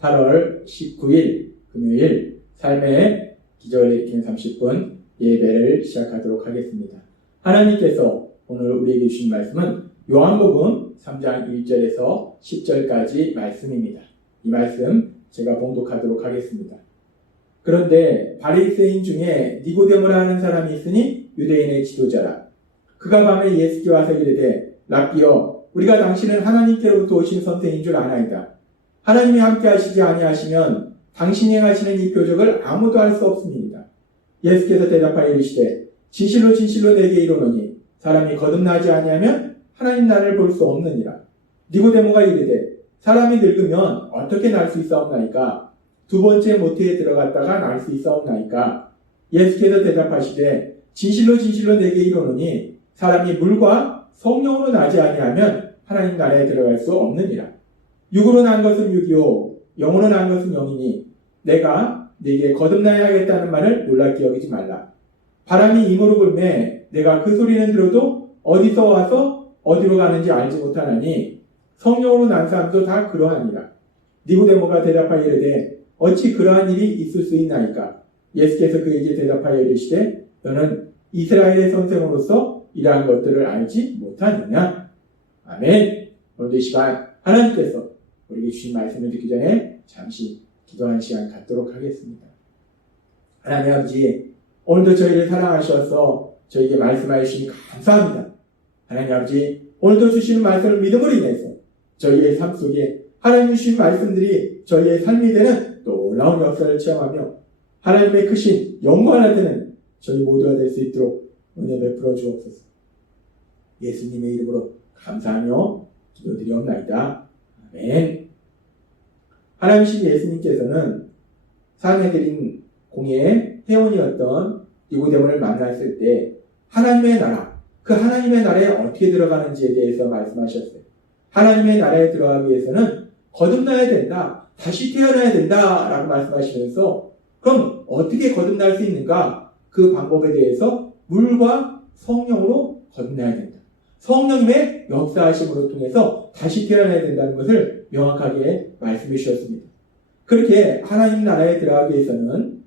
8월 19일 금요일 삶의 기적을 일으키는 30분 예배를 시작하도록 하겠습니다. 하나님께서 오늘 우리에게 주신 말씀은 요한복음 3장 1절에서 10절까지 말씀입니다. 이 말씀 제가 봉독하도록 하겠습니다. 그런데 바리새인 중에 니고데모라 하는 사람이 있으니 유대인의 지도자라. 그가 밤에 예수께 와서 이르되 랍비여 우리가 당신은 하나님께로부터 오신 선생인 줄 아나이다. 하나님이 함께 하시지 아니하시면 당신이 행하시는 이 표적을 아무도 할 수 없습니다. 예수께서 대답하여 이르시되 진실로 진실로 내게 이르노니 사람이 거듭나지 아니하면 하나님 나라를 볼 수 없느니라. 니고데모가 이르되 사람이 늙으면 어떻게 날 수 있사옵나이까? 두 번째 모태에 들어갔다가 날 수 있사옵나이까? 예수께서 대답하시되 진실로 진실로 내게 이르노니 사람이 물과 성령으로 나지 아니하면 하나님 나라에 들어갈 수 없느니라. 육으로 난 것은 육이요 영으로 난 것은 영이니 내가 네게 거듭나야 하겠다는 말을 놀랍게 여기지 말라. 바람이 임으로 불매 내가 그 소리는 들어도 어디서 와서 어디로 가는지 알지 못하나니 성령으로 난 사람도 다 그러하니라. 니고데모가 대답하여 이르되 어찌 그러한 일이 있을 수 있나이까? 예수께서 그에게 대답하여 이르시되 너는 이스라엘의 선생으로서 이러한 것들을 알지 못하느냐? 아멘. 오늘도 이 시간 하나님께서 우리에게 주신 말씀을 듣기 전에 잠시 기도하는 시간 갖도록 하겠습니다. 하나님 아버지, 오늘도 저희를 사랑하셔서 저에게 말씀하여 주시니 감사합니다. 하나님 아버지, 오늘도 주시는 말씀을 믿음으로 인해서 저희의 삶 속에 하나님 주신 말씀들이 저희의 삶이 되는 놀라운 역사를 체험하며 하나님의 크신 영광 하나 되는 저희 모두가 될 수 있도록 은혜 베풀어 주옵소서. 예수님의 이름으로 감사하며 기도드리옵나이다. 아멘. 하나님이신 예수님께서는 사내들인 공예의 회원이었던 니고데모를 만났을 때 하나님의 나라, 그 하나님의 나라에 어떻게 들어가는지에 대해서 말씀하셨어요. 하나님의 나라에 들어가기 위해서는 거듭나야 된다, 다시 태어나야 된다 라고 말씀하시면서 그럼 어떻게 거듭날 수 있는가? 그 방법에 대해서 물과 성령으로 거듭나야 된다. 성령님의 역사하심으로 통해서 다시 태어나야 된다는 것을 명확하게 말씀해 주셨습니다. 그렇게 하나님 나라에 들어가기 위해서는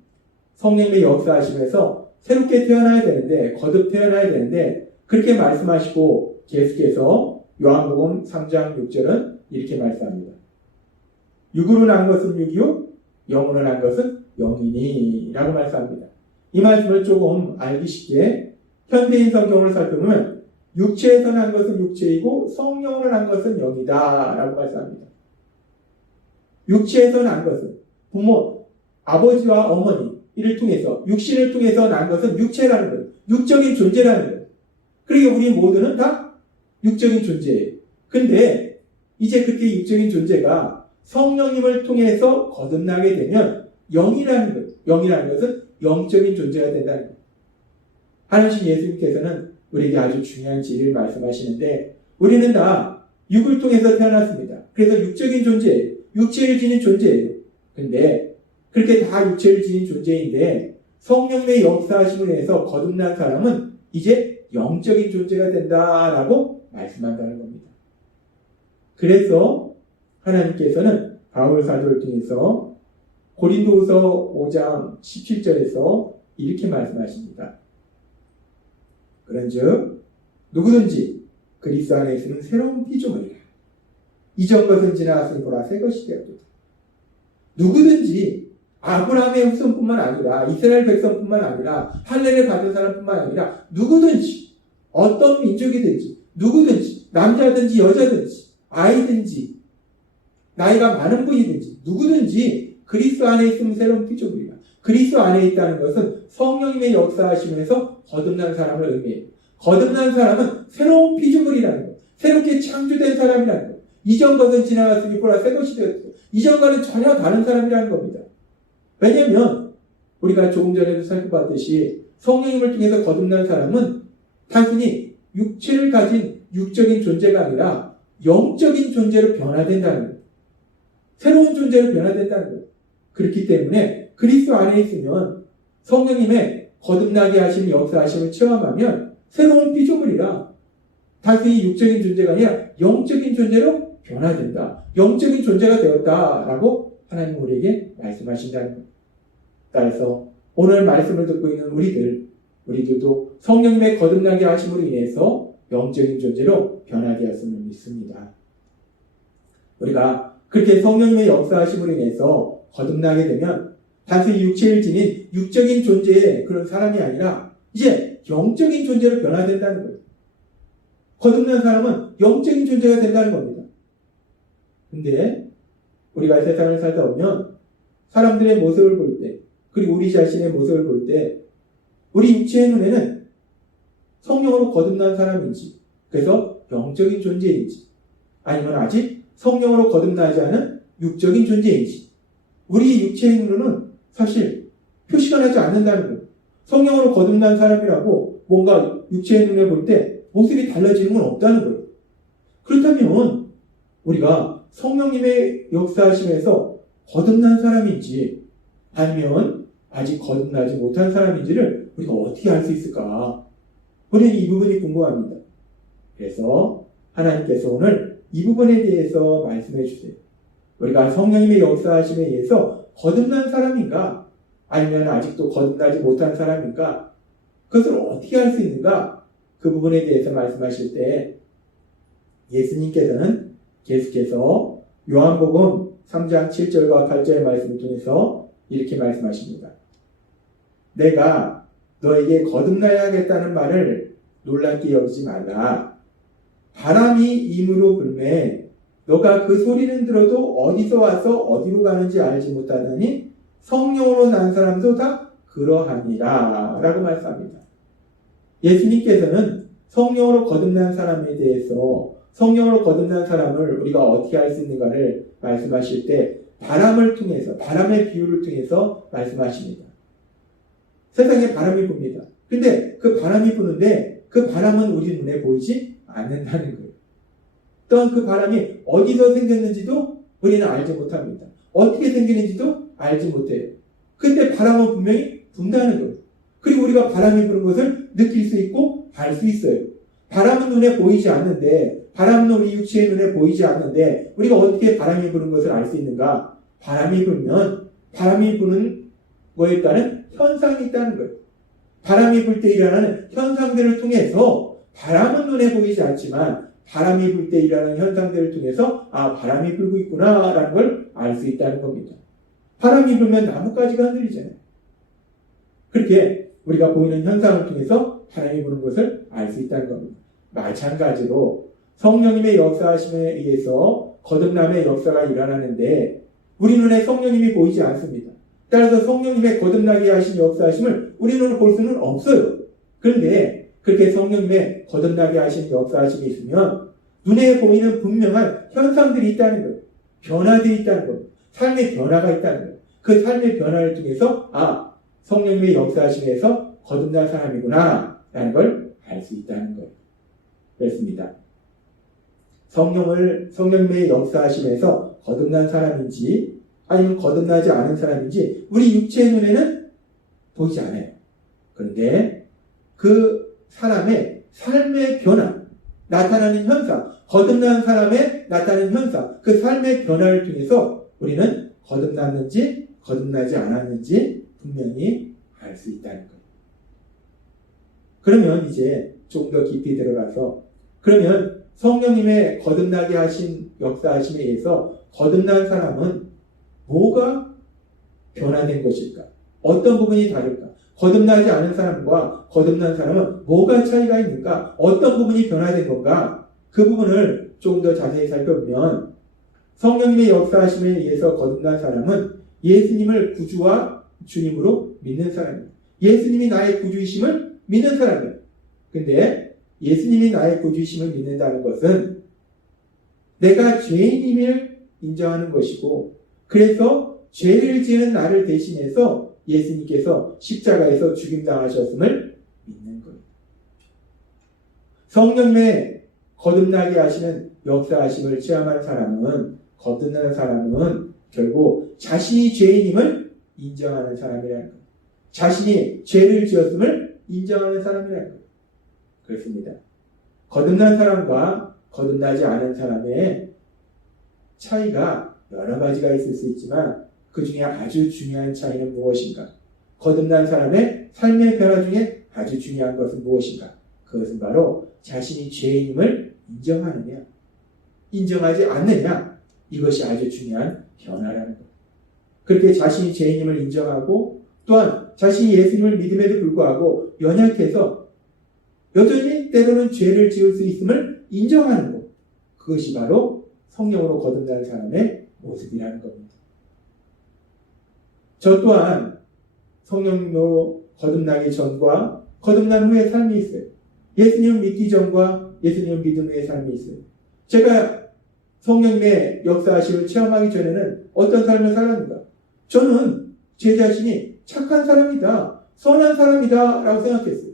성령님의 역사하심에서 새롭게 태어나야 되는데, 거듭 태어나야 되는데, 그렇게 말씀하시고 계속해서 요한복음 3장 6절은 이렇게 말씀합니다. 육으로 난 것은 육이요 영으로 난 것은 영이니 라고 말씀합니다. 이 말씀을 조금 알기 쉽게 현대인 성경을 살펴보면 육체에서 난 것은 육체이고 성령으로 난 것은 영이다 라고 말씀합니다. 육체에서 난 것은 부모, 아버지와 어머니 이를 통해서 육신을 통해서 난 것은 육체라는 거예요. 육적인 존재라는 거예요. 그러니까 우리 모두는 다 육적인 존재예요. 근데 이제 그렇게 육적인 존재가 성령님을 통해서 거듭나게 되면 영이라는 거예요. 영이라는 것은 영적인 존재가 된다는 거예요. 하나님 예수님께서는 우리에게 아주 중요한 진리를 말씀하시는데 우리는 다 육을 통해서 태어났습니다. 그래서 육적인 존재예요. 육체를 지닌 존재예요. 근데 그렇게 다 육체를 지닌 존재인데 성령의 역사하심을 해서 거듭난 사람은 이제 영적인 존재가 된다라고 말씀한다는 겁니다. 그래서 하나님께서는 바울 사도를 통해서 고린도후서 5장 17절에서 이렇게 말씀하십니다. 그런즉 누구든지 그리스도 안에 있으면 새로운 피조물이라. 이전 것은 지나갔으니 보라 새 것이 되었도다. 누구든지 아브라함의 후손뿐만 아니라 이스라엘 백성뿐만 아니라 할례를 받은 사람뿐만 아니라 누구든지 어떤 민족이든지 누구든지 남자든지 여자든지 아이든지 나이가 많은 분이든지 누구든지 그리스도 안에 있으면 새로운 피조물이라. 그리스도 안에 있다는 것은 성령님의 역사하시면서 거듭난 사람을 의미해요. 거듭난 사람은 새로운 피조물이라는 거예요. 새롭게 창조된 사람이라는 거예요. 이전 것은 지나갔으니 보라 새 것이 되었다. 이전과는 전혀 다른 사람이라는 겁니다. 왜냐하면 우리가 조금 전에도 살펴봤듯이 성령님을 통해서 거듭난 사람은 단순히 육체를 가진 육적인 존재가 아니라 영적인 존재로 변화된다는 거예요. 새로운 존재로 변화된다는 거예요. 그렇기 때문에 그리스도 안에 있으면 성령님의 거듭나게 하시는 역사하심을 체험하면 새로운 피조물이라 단순히 육적인 존재가 아니라 영적인 존재로 변화된다. 영적인 존재가 되었다라고 하나님 우리에게 말씀하신다는 거예요. 따라서 오늘 말씀을 듣고 있는 우리들도 성령님의 거듭나게 하심으로 인해서 영적인 존재로 변화되었음을 믿습니다. 우리가 그렇게 성령님의 역사하심으로 인해서 거듭나게 되면 단순히 육체를 지닌 육적인 존재의 그런 사람이 아니라 이제 영적인 존재로 변화된다는 거예요. 거듭난 사람은 영적인 존재가 된다는 겁니다. 근데 우리가 세상을 살다 보면 사람들의 모습을 볼 때, 그리고 우리 자신의 모습을 볼 때 우리 육체의 눈에는 성령으로 거듭난 사람인지, 그래서 영적인 존재인지, 아니면 아직 성령으로 거듭나지 않은 육적인 존재인지 우리 육체의 눈으로는 사실 표시가 나지 않는다는 거예요. 성령으로 거듭난 사람이라고 뭔가 육체의 눈에 볼 때 모습이 달라지는 건 없다는 거예요. 그렇다면 우리가 성령님의 역사하심에서 거듭난 사람인지 아니면 아직 거듭나지 못한 사람인지를 우리가 어떻게 알 수 있을까? 우리는 이 부분이 궁금합니다. 그래서 하나님께서 오늘 이 부분에 대해서 말씀해 주세요. 우리가 성령님의 역사하심에 의해서 거듭난 사람인가? 아니면 아직도 거듭나지 못한 사람인가? 그것을 어떻게 알 수 있는가? 그 부분에 대해서 말씀하실 때 예수님께서는 계속해서 요한복음 3장 7절과 8절의 말씀을 통해서 이렇게 말씀하십니다. 내가 너에게 거듭나야 하겠다는 말을 놀랍게 여기지 말라. 바람이 임으로 불매 너가 그 소리는 들어도 어디서 와서 어디로 가는지 알지 못하다니 성령으로 난 사람도 다 그러하니라 라고 말씀합니다. 예수님께서는 성령으로 거듭난 사람에 대해서 성령으로 거듭난 사람을 우리가 어떻게 알 수 있는가를 말씀하실 때 바람을 통해서, 바람의 비유를 통해서 말씀하십니다. 세상에 바람이 붑니다. 근데 그 바람이 부는데 그 바람은 우리 눈에 보이지 않는다는 거예요. 또한 그 바람이 어디서 생겼는지도 우리는 알지 못합니다. 어떻게 생기는지도 알지 못해요. 근데 바람은 분명히 분다는 거예요. 그리고 우리가 바람이 부는 것을 느낄 수 있고 알 수 있어요. 바람은 눈에 보이지 않는데, 바람은 우리 육체의 눈에 보이지 않는데 우리가 어떻게 바람이 부는 것을 알 수 있는가? 바람이 불면 바람이 부는 거에 따른 현상이 있다는 거예요. 바람이 불 때 일어나는 현상들을 통해서 바람은 눈에 보이지 않지만 바람이 불 때 일어나는 현상들을 통해서 바람이 불고 있구나 라는 걸 알 수 있다는 겁니다. 바람이 불면 나뭇가지가 흔들리잖아요. 그렇게 우리가 보이는 현상을 통해서 바람이 부는 것을 알 수 있다는 겁니다. 마찬가지로 성령님의 역사하심에 의해서 거듭남의 역사가 일어나는데 우리 눈에 성령님이 보이지 않습니다. 따라서 성령님의 거듭나게 하신 역사하심을 우리 눈으로 볼 수는 없어요. 그런데 그렇게 성령님의 거듭나게 하신 역사하심이 있으면 눈에 보이는 분명한 현상들이 있다는 거예요. 변화들이 있다는 거예요. 삶의 변화가 있다는 거예요. 그 삶의 변화를 통해서 성령님의 역사하심에서 거듭난 사람이구나 라는 걸 알 수 있다는 거예요. 그렇습니다. 성령님의 역사하심에서 거듭난 사람인지 아니면 거듭나지 않은 사람인지 우리 육체의 눈에는 보이지 않아요. 그런데 그 사람의 삶의 변화, 나타나는 현상, 거듭난 사람의 나타나는 현상, 그 삶의 변화를 통해서 우리는 거듭났는지 거듭나지 않았는지 분명히 알 수 있다는 거예요. 그러면 이제 좀 더 깊이 들어가서 그러면 성령님의 거듭나게 하신 역사하심에 의해서 거듭난 사람은 뭐가 변화된 것일까? 어떤 부분이 다를까? 거듭나지 않은 사람과 거듭난 사람은 뭐가 차이가 있는가? 어떤 부분이 변화된 건가? 그 부분을 조금 더 자세히 살펴보면 성령님의 역사하심에 의해서 거듭난 사람은 예수님을 구주와 주님으로 믿는 사람이에요. 예수님이 나의 구주이심을 믿는 사람이에요. 근데 예수님이 나의 구주이심을 믿는다는 것은 내가 죄인임을 인정하는 것이고 그래서 죄를 지은 나를 대신해서 예수님께서 십자가에서 죽임당하셨음을 믿는 거예요. 성령님의 거듭나게 하시는 역사하심을 체험한 사람은 거듭나는 사람은 결국 자신이 죄인임을 인정하는 사람이라는 거예요. 자신이 죄를 지었음을 인정하는 사람이라는 거예요. 그렇습니다. 거듭난 사람과 거듭나지 않은 사람의 차이가 여러 가지가 있을 수 있지만 그 중에 아주 중요한 차이는 무엇인가? 거듭난 사람의 삶의 변화 중에 아주 중요한 것은 무엇인가? 그것은 바로 자신이 죄인임을 인정하느냐, 인정하지 않느냐, 이것이 아주 중요한 변화라는 것. 그렇게 자신이 죄인임을 인정하고 또한 자신이 예수님을 믿음에도 불구하고 연약해서 여전히 때로는 죄를 지을 수 있음을 인정하는 것. 그것이 바로 성령으로 거듭난 사람의 모습이라는 겁니다. 저 또한 성령으로 거듭나기 전과 거듭난 후의 삶이 있어요. 예수님을 믿기 전과 예수님을 믿은 후의 삶이 있어요. 제가 성령님의 역사하심을 체험하기 전에는 어떤 삶을 살았는가? 저는 제 자신이 착한 사람이다, 선한 사람이다 라고 생각했어요.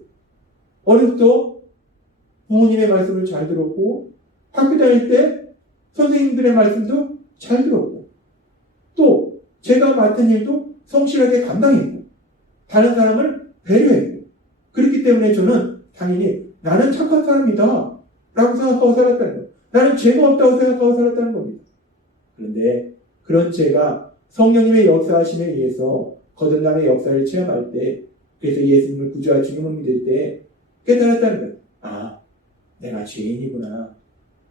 어릴 때부터 부모님의 말씀을 잘 들었고 학교 다닐 때 선생님들의 말씀도 잘 들었고 또 제가 맡은 일도 성실하게 감당했고 다른 사람을 배려했고 그렇기 때문에 저는 당연히 나는 착한 사람이다 라고 생각하고 살았다는 거예요. 나는 죄가 없다고 생각하고 살았다는 겁니다. 그런데 그런 죄가 성령님의 역사하심에 의해서 거듭남의 역사를 체험할 때 그래서 예수님을 구주와 주님을 믿을 때 깨달았다는 거예요. 아, 내가 죄인이구나.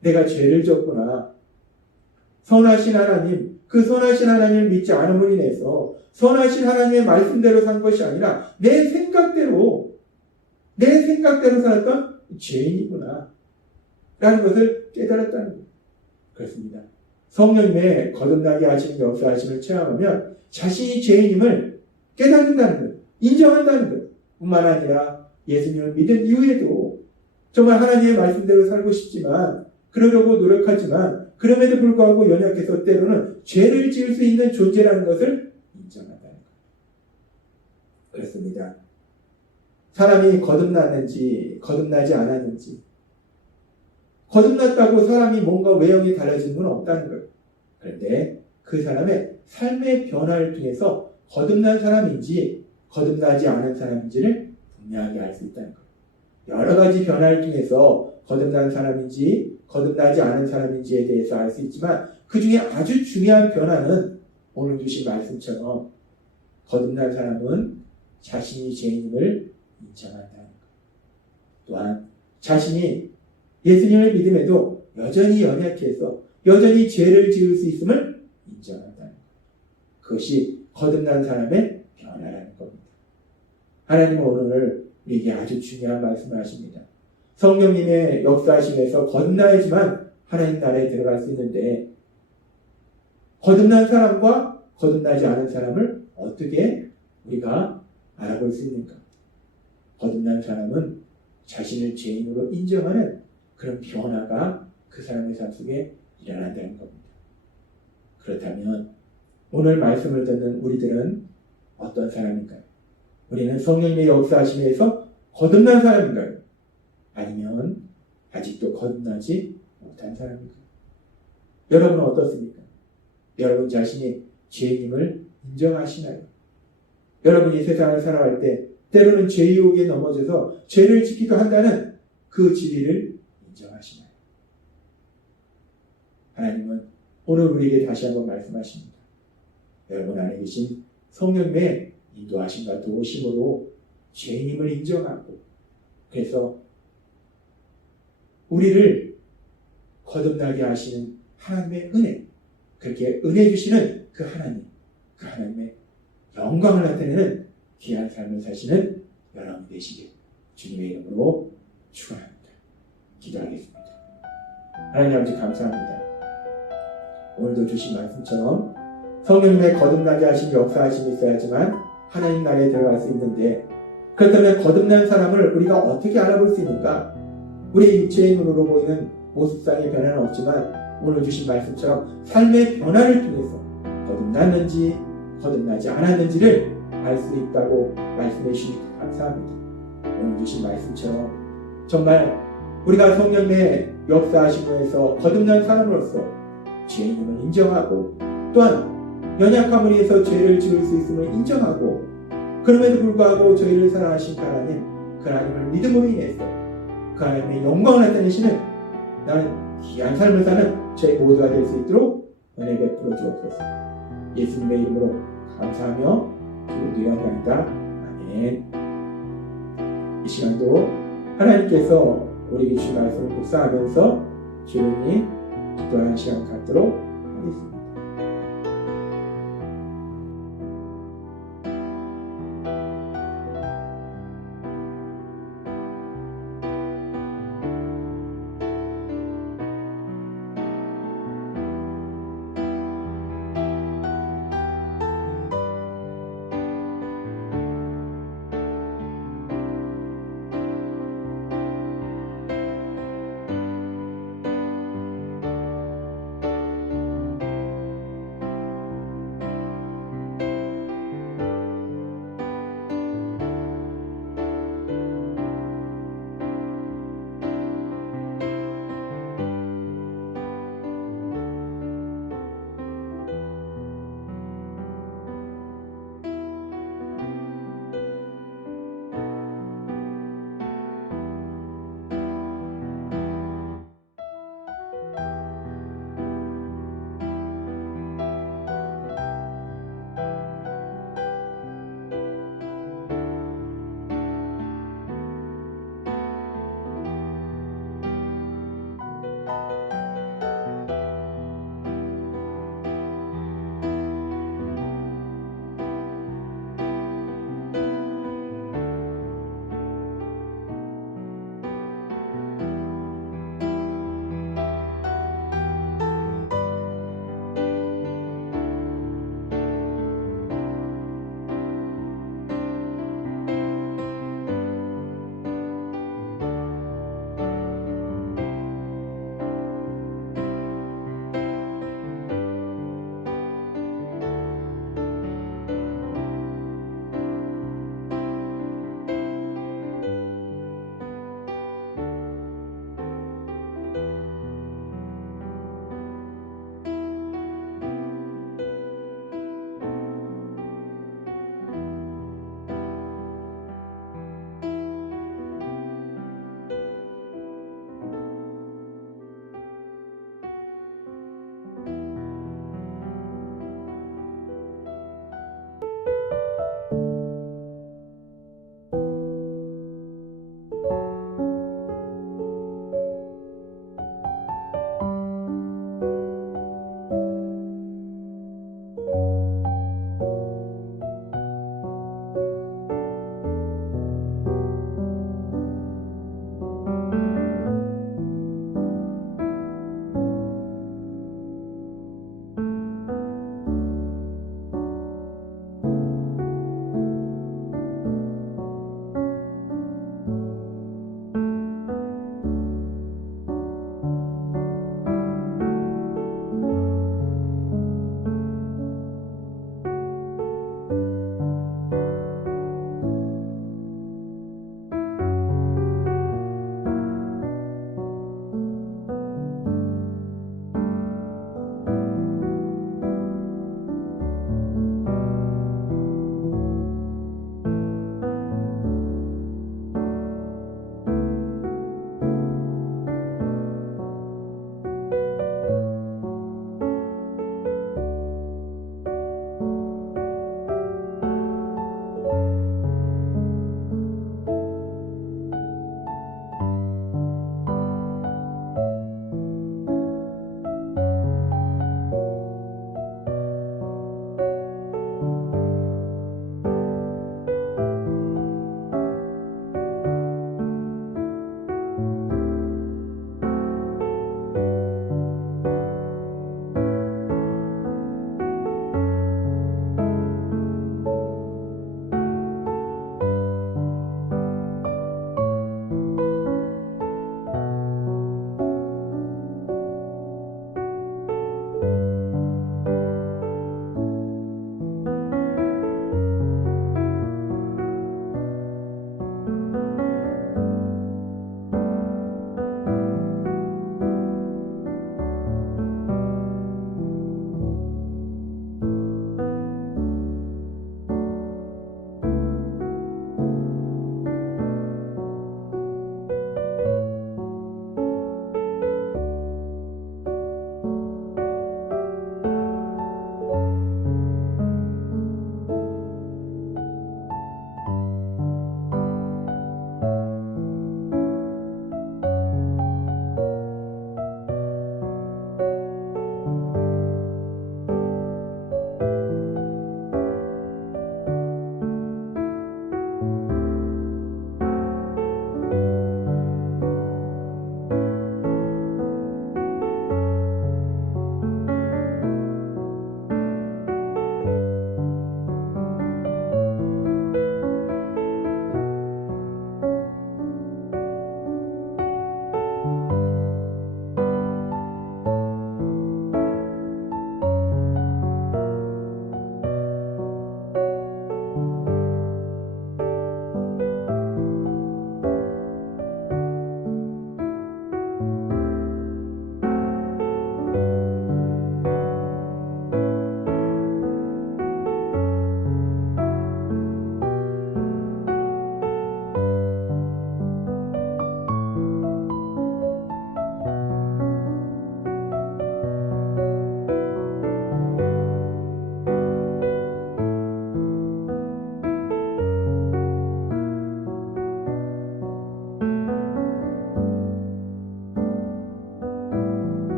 내가 죄를 졌구나. 선하신 하나님, 그 선하신 하나님을 믿지 않음으로 인해서 선하신 하나님의 말씀대로 산 것이 아니라 내 생각대로 살았던 죄인이구나 라는 것을 깨달았다는 거예요. 그렇습니다. 성령님의 거듭나게 하시는 역사하심을 체험하면 자신이 죄인임을 깨닫는다는 거예요. 인정한다는 거예요. 뿐만 아니라 예수님을 믿은 이후에도 정말 하나님의 말씀대로 살고 싶지만 그러려고 노력하지만 그럼에도 불구하고 연약해서 때로는 죄를 지을 수 있는 존재라는 것을 인정한다는 거예요. 그렇습니다. 사람이 거듭났는지 거듭나지 않았는지 거듭났다고 사람이 뭔가 외형이 달라지는 건 없다는 거예요. 그런데 그 사람의 삶의 변화를 통해서 거듭난 사람인지 거듭나지 않은 사람인지를 분명하게 알 수 있다는 거예요. 여러 가지 변화를 통해서 거듭난 사람인지 거듭나지 않은 사람인지에 대해서 알 수 있지만 그 중에 아주 중요한 변화는 오늘 주신 말씀처럼 거듭난 사람은 자신이 죄인임을 인정한다는 거예요. 또한 자신이 예수님을 믿음에도 여전히 연약해서 여전히 죄를 지을 수 있음을 인정한다는 거예요. 그것이 거듭난 사람의 변화라는 겁니다. 하나님은 오늘 우리에게 아주 중요한 말씀을 하십니다. 성령님의 역사하심에서 거듭나야지만 하나님 나라에 들어갈 수 있는데 거듭난 사람과 거듭나지 않은 사람을 어떻게 우리가 알아볼 수 있는가? 거듭난 사람은 자신을 죄인으로 인정하는 그런 변화가 그 사람의 삶 속에 일어난다는 겁니다. 그렇다면 오늘 말씀을 듣는 우리들은 어떤 사람인가요? 우리는 성령님의 역사하심에서 거듭난 사람인가요? 아니면 아직도 거듭나지 못한 사람인가요? 여러분은 어떻습니까? 여러분 자신이 죄인임을 인정하시나요? 여러분이 세상을 살아갈 때 때로는 죄 유혹에 넘어져서 죄를 짓기도 한다는 그 진리를 인정하시나요? 하나님은 오늘 우리에게 다시 한번 말씀하십니다. 여러분 안에 계신 성령님의 인도하심과 도우심으로 죄인임을 인정하고 그래서 우리를 거듭나게 하시는 하나님의 은혜, 그렇게 은혜 주시는 그 하나님의 영광을 나타내는 귀한 삶을 사시는 여러분 되시길 주님의 이름으로 축원합니다. 기도하겠습니다. 하나님 아버지 감사합니다. 오늘도 주신 말씀처럼 성령님의 거듭나게 하신 역사하심이 있어야지만 하나님 나라에 들어갈 수 있는데 그렇다면 거듭난 사람을 우리가 어떻게 알아볼 수 있는가? 우리의 육체의 눈으로 보이는 모습상의 변화는 없지만 오늘 주신 말씀처럼 삶의 변화를 통해서 거듭났는지 거듭나지 않았는지를 알 수 있다고 말씀해 주시니 감사합니다. 오늘 주신 말씀처럼 정말 우리가 성령의 역사하심에서 거듭난 사람으로서 죄인임을 인정하고 또한 연약함을 위해서 죄를 지을 수 있음을 인정하고 그럼에도 불구하고 저희를 사랑하신 그 하나님을 믿음으로 인해서 그 하나님의 영광을 나타내시는 나는 귀한 삶을 사는 저희 모두가 될 수 있도록 은혜 베풀어 주옵소서. 예수님의 이름으로 감사하며 기도드립니다. 아멘. 이 시간도 하나님께서 우리에게 주신 말씀을 묵상하면서 조용히 기도하는 시간 갖도록 하겠습니다.